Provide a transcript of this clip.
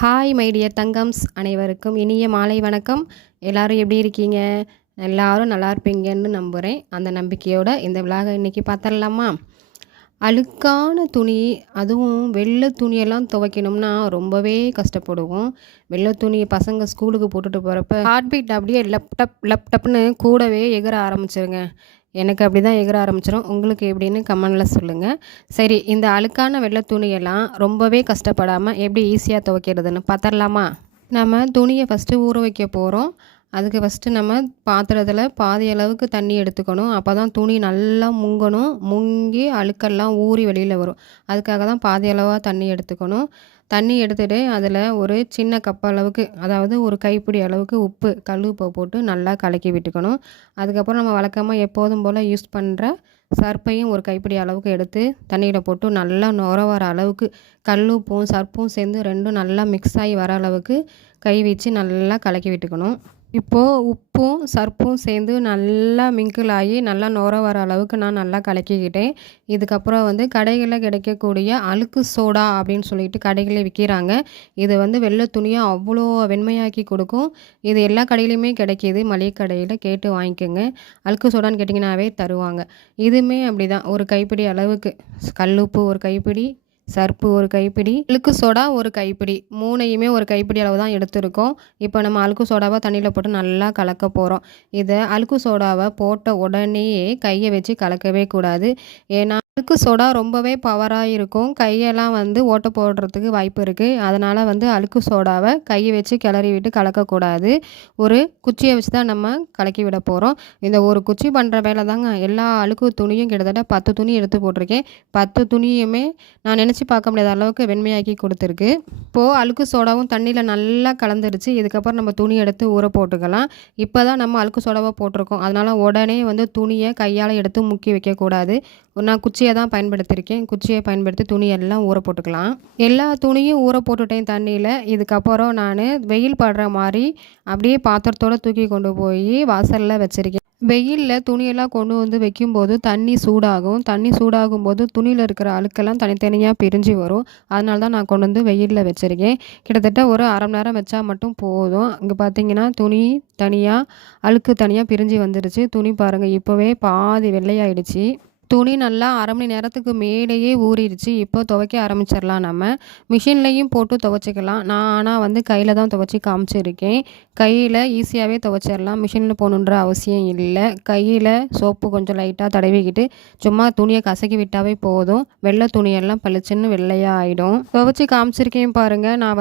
Hi my dear தங்கம்ஸ் அனைவருக்கும் இனிய மாலை வணக்கம். எல்லாரும் எப்படி இருக்கீங்க? எல்லாரும் நல்லா இருப்பீங்கன்னு நம்புகிறேன். அந்த நம்பிக்கையோட இந்த விலாக இன்றைக்கி பார்த்துடலாமா? அழுக்கான துணி, அதுவும் வெள்ளை துணியெல்லாம் துவைக்கணும்னா ரொம்பவே கஷ்டப்படுவோம். வெள்ளை துணி பசங்க ஸ்கூலுக்கு போட்டுட்டு போகிறப்ப ஹார்ட் பீட் அப்படியே லப்டப்னு கூடவே எகிற ஆரம்பிச்சிருங்க. எனக்கு அப்படி தான் எகிற ஆரம்பிச்சிடும். உங்களுக்கு எப்படின்னு கமெண்டில் சொல்லுங்கள். சரி, இந்த அழுக்கான வெள்ளை துணியெல்லாம் ரொம்பவே கஷ்டப்படாமல் எப்படி ஈஸியாக துவைக்கிறதுன்னு பார்த்துடலாமா? நம்ம துணியை ஃபஸ்ட்டு ஊற வைக்க போகிறோம். அதுக்கு ஃபஸ்ட்டு நம்ம பாத்திரத்தில் பாதி அளவுக்கு தண்ணி எடுத்துக்கணும். அப்போ தான் துணி நல்லா முங்கணும். முங்கி அழுக்கெல்லாம் ஊறி வெளியில் வரும். அதுக்காக தான் பாதி அளவாக தண்ணி எடுத்துக்கணும். தண்ணி எடுத்துகிட்டு அதில் ஒரு சின்ன கப் அளவுக்கு, அதாவது ஒரு கைப்பிடி அளவுக்கு உப்பு, கல் உப்பை போட்டு நல்லா கலக்கி விட்டுக்கணும். அதுக்கப்புறம் நம்ம வழக்கமாக எப்போதும் போல் யூஸ் பண்ணுற சர்ப்பையும் ஒரு கைப்பிடி அளவுக்கு எடுத்து தண்ணியில் போட்டு நல்லா நுர வர அளவுக்கு, கல் உப்பும் சர்ப்பும் சேர்ந்து ரெண்டும் நல்லா மிக்ஸ் ஆகி வர அளவுக்கு கை வச்சு நல்லா கலக்கி விட்டுக்கணும். இப்போது உப்பும் சர்ப்பும் சேர்ந்து நல்லா மிங்கிள் ஆகி நல்லா நுர வர அளவுக்கு நான் நல்லா கலக்கிக்கிட்டேன். இதுக்கப்புறம் கடைகளில் கிடைக்கக்கூடிய அழுக்கு சோடா அப்படின்னு சொல்லிட்டு கடைகளில் விற்கிறாங்க. இது வெள்ளை துணியை அவ்வளோ வெண்மையாக்கி கொடுக்கும். இது எல்லா கடையிலையுமே கிடைக்கிது. மளிகை கடையில் கேட்டு வாங்கிக்கோங்க. அழுக்கு சோடான்னு கேட்டிங்கன்னாவே தருவாங்க. இதுவுமே அப்படி தான், ஒரு கைப்பிடி அளவுக்கு கல்லுப்பு ஒரு கைப்பிடி, சர்ப்பு ஒரு கைப்பிடி, அழுக்கு சோடா ஒரு கைப்பிடி, மூணையுமே ஒரு கைப்பிடி அளவு தான் எடுத்துருக்கோம். இப்போ நம்ம அழுக்கு சோடாவை தண்ணியில் போட்டு நல்லா கலக்க போகிறோம். இதை அழுக்கு சோடாவை போட்ட உடனேயே கையை வச்சு கலக்கவே கூடாது. ஏன்னா அழுக்கு சோடா ரொம்பவே பவராக இருக்கும். கையெல்லாம் ஓட்டை போடுறதுக்கு வாய்ப்பு இருக்குது. அதனால் அழுக்கு சோடாவை கையை வச்சு கிளறி விட்டு கலக்கக்கூடாது. ஒரு குச்சியை வச்சு தான் நம்ம கலக்கி விட போகிறோம். இந்த ஒரு குச்சி பண்ணுற வேலை தாங்க. எல்லா அழுக்கு துணியும் கிட்டத்தட்ட 10 துணி எடுத்து போட்டிருக்கேன். 10 துணியுமே நான் நினச்சி பார்க்க முடியாத அளவுக்கு வெண்மையாக்கி கொடுத்துருக்கு. இப்போது அழுக்கு சோடாவும் தண்ணியில் நல்லா கலந்துருச்சு. இதுக்கப்புறம் நம்ம துணி எடுத்து ஊற போட்டுக்கலாம். இப்போ தான் நம்ம அழுக்கு சோடாவை போட்டிருக்கோம். அதனால் உடனே துணியை கையால் எடுத்து முக்கி வைக்கக்கூடாது. நான் குச்சியை தான் பயன்படுத்தியிருக்கேன். குச்சியை பயன்படுத்தி துணியெல்லாம் ஊற போட்டுக்கலாம். எல்லா துணியும் ஊற போட்டுட்டேன் தண்ணியில். இதுக்கப்புறம் நான் வெயில் படுற மாதிரி அப்படியே பாத்திரத்தோடு தூக்கி கொண்டு போய் வாசலில் வச்சுருக்கேன். வெயிலில் துணியெல்லாம் கொண்டு வைக்கும்போது தண்ணி சூடாகும். தண்ணி சூடாகும் போது துணியில் இருக்கிற அழுக்கெல்லாம் தனித்தனியாக பிரிஞ்சு வரும். அதனால தான் நான் கொண்டு வெயிலில் வச்சுருக்கேன். கிட்டத்தட்ட ஒரு அரை மணி நேரம் வச்சா மட்டும் போதும். இங்கே பார்த்தீங்கன்னா துணி தனியாக, அழுக்கு தனியாக பிரிஞ்சு வந்துடுச்சு. துணி பாருங்கள், இப்போவே பாதி வெள்ளையாயிடுச்சு. துணி நல்லா அரை மணி நேரத்துக்கு மேலேயே ஊறிடுச்சு. இப்போ துவைக்க ஆரம்பிச்சிடலாம். நம்ம மிஷின்லேயும் போட்டு துவைச்சிக்கலாம். நான் ஆனால் கையில் தான் துவைச்சி காமிச்சிருக்கேன். கையில் ஈஸியாகவே துவைச்சிடலாம். மிஷினில் போகணுன்ற அவசியம் இல்லை. கையில் சோப்பு கொஞ்சம் லைட்டாக தடவிக்கிட்டு சும்மா துணியை கசக்கி விட்டாவே போதும். வெள்ளை துணியெல்லாம் பளிச்சுன்னு வெள்ளையாக ஆகிடும். துவைச்சி காமிச்சிருக்கேன் பாருங்கள். நான்